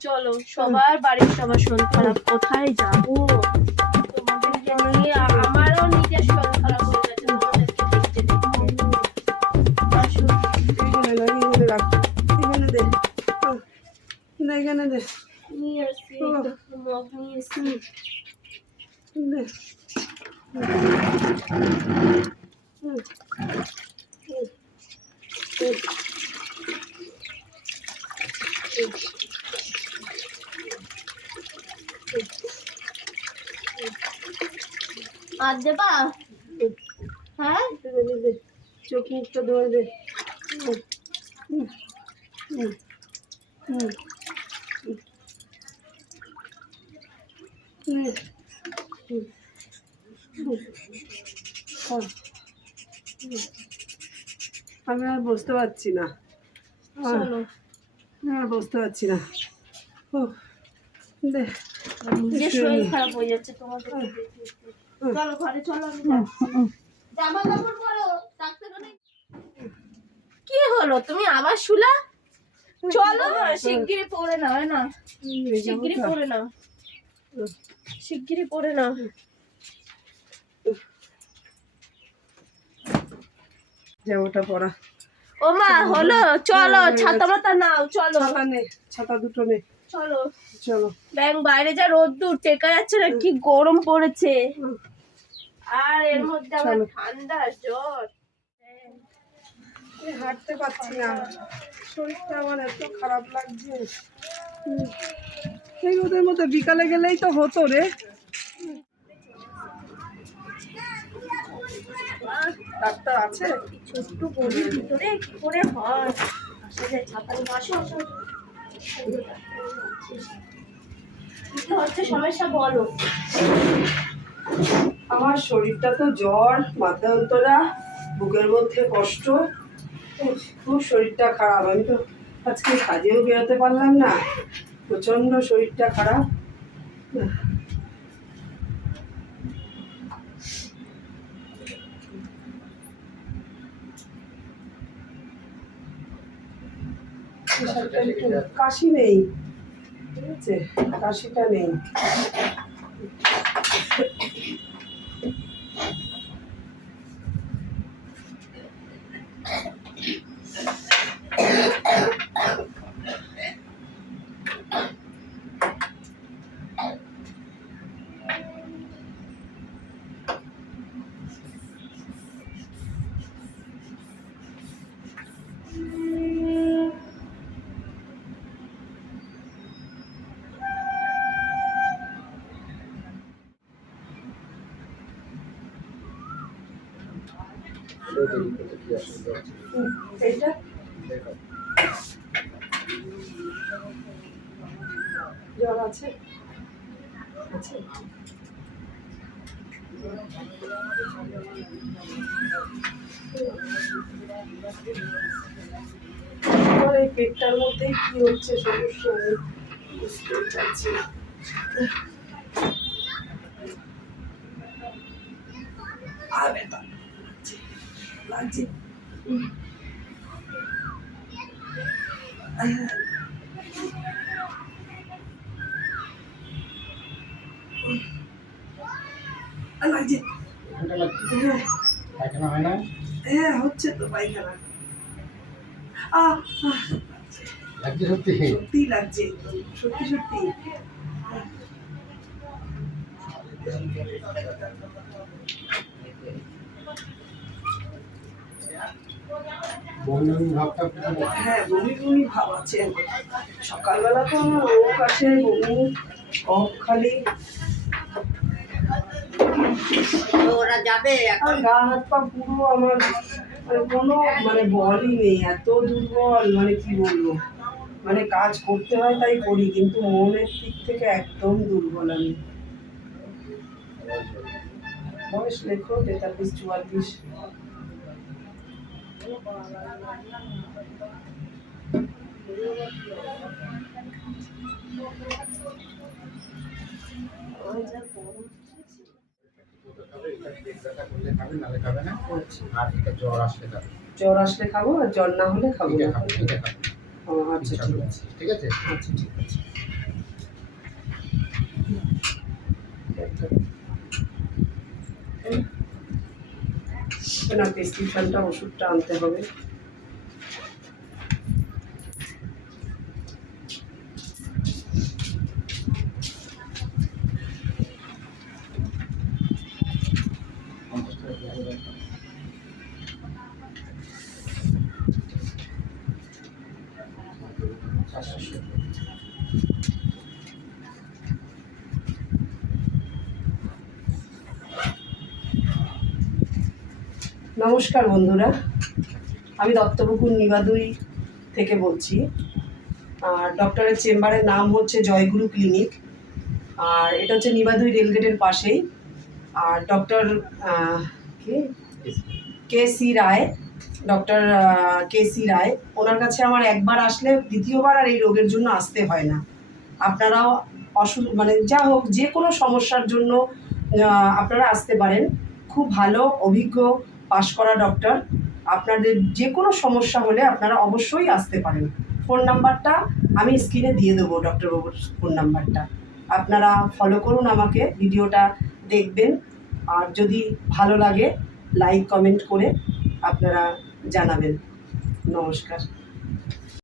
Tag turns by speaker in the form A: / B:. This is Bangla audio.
A: চলো সবার বাড়ির সবার শরীর খারাপ কোথায় যাব? তোমাদেরকে নিয়ে আমারও নিজের শরীর খারাপ হয়ে আর দেবা হ্যাঁ?
B: চোখ মুখটা ধরে দে। আমি আর বুঝতে পারছি না।
A: চলো।
B: আর বুঝতে পারছি না। ও দে
A: শরীর খারাপ হয়ে যাচ্ছে তোমাদের দেখতে দেখতে। চলো ঘরে চলো আমি জামা কাপড় পরো ডাক্তার কি হলো? তুমি আবার শুলা? চলো শিগগিরই পরে নাও না। শিগগিরই? পরে নাও। শিগগিরই পরে নাও।
B: জামাটা পরা।
A: ও মা হলো চলো ছাতা মাতা নাও চলো।
B: ছাতা নে ছাতা দুটো নে।
A: চলো।
B: চলো।
A: ব্যাং বাইরে যা রোদ্দুর টেকা যাচ্ছে না কি গরম পড়েছে। আর এর মধ্যে
B: চলো।
A: ঠান্ডা জ্বর।
B: হাঁটতে পারছি না। শরীরটা আমার এত খারাপ লাগছে। এই ওদের মধ্যে বিকালে গেলেই তো হতো রে। ডাক্তার আছে?
A: ছোট্ট গলির ভিতরে কি করে হয়? আসা যায় ছাতা আসো আসো কি হচ্ছে সমস্যা বলো।
B: আমার শরীরটা তো জ্বর মাথা যন্ত্রণা বুকের মধ্যে কষ্ট। খুব শরীরটা খারাপ। আমি তো আজকে কাজেও বেরোতে পারলাম না। প্রচণ্ড শরীরটা খারাপ। কাশি নেই ঠিক আছে? কাশিটা নেই। জ্বর আছে পেটটার মধ্যে কি হচ্ছে সমস্যা আমি বুঝতে পারছি না লাগছে লাগছে হ্যাঁ
C: পায়খানা হয় না?
B: হ্যাঁ হচ্ছে তো পায়খানা। আহ আহ,
C: লাগছে সত্যি?
B: সত্যি লাগছে সত্যি সত্যি
C: বমি বমি ভাবটা পুরো
B: হ্যাঁ বমি বমি ভাব আছে। সকালবেলা তো আমার রোগ আসে বমি কফ খালি।
D: ওরা যাবে
B: আর গা হাত পা পুরো আমার মানে কোনো মানে বলই নেই এত দুর্বল মানে কি বলব? মানে কাজ করতে হয় তাই করি কিন্তু মনের দিক থেকে একদম দুর্বল আমি। বয়স লেখো তেতাল্লিশ চুয়াল্লিশ।
C: জ্বর আসলে
B: জ্বর আসলে খাব আর জ্বর না হলে খাব না। আচ্ছা ঠিক আছে।
C: ঠিক আছে
B: আচ্ছা ঠিক আছে। না প্রেসক্রিপশনটা ওষুধটা আনতে হবে। নমস্কার বন্ধুরা, আমি দত্তপুকুর নিবাদুই থেকে বলছি। আর ডক্টরের চেম্বারের নাম হচ্ছে জয়গুরু ক্লিনিক। আর এটা হচ্ছে নিবাদুই রেলগেটের পাশেই। আর ডক্টর কে? K C Roy, doctor K C Roy, ওনার কাছে আমার একবার আসলে দ্বিতীয়বার আর এই রোগের জন্য আসতে হয় না। আপনারাও অসু মানে যা হোক, যে কোনো সমস্যার জন্য আপনারা আসতে পারেন। খুব ভালো, অভিজ্ঞ পাশ করা ডক্টর আপনাদের যে কোনো সমস্যা হলে আপনারা অবশ্যই আসতে পারেন। ফোন নাম্বারটা আমি স্ক্রিনে দিয়ে দেবো ডক্টরবাবুর ফোন নাম্বারটা আপনারা ফলো করুন আমাকে ভিডিওটা দেখবেন। আর যদি ভালো লাগে লাইক কমেন্ট করে আপনারা জানাবেন। নমস্কার।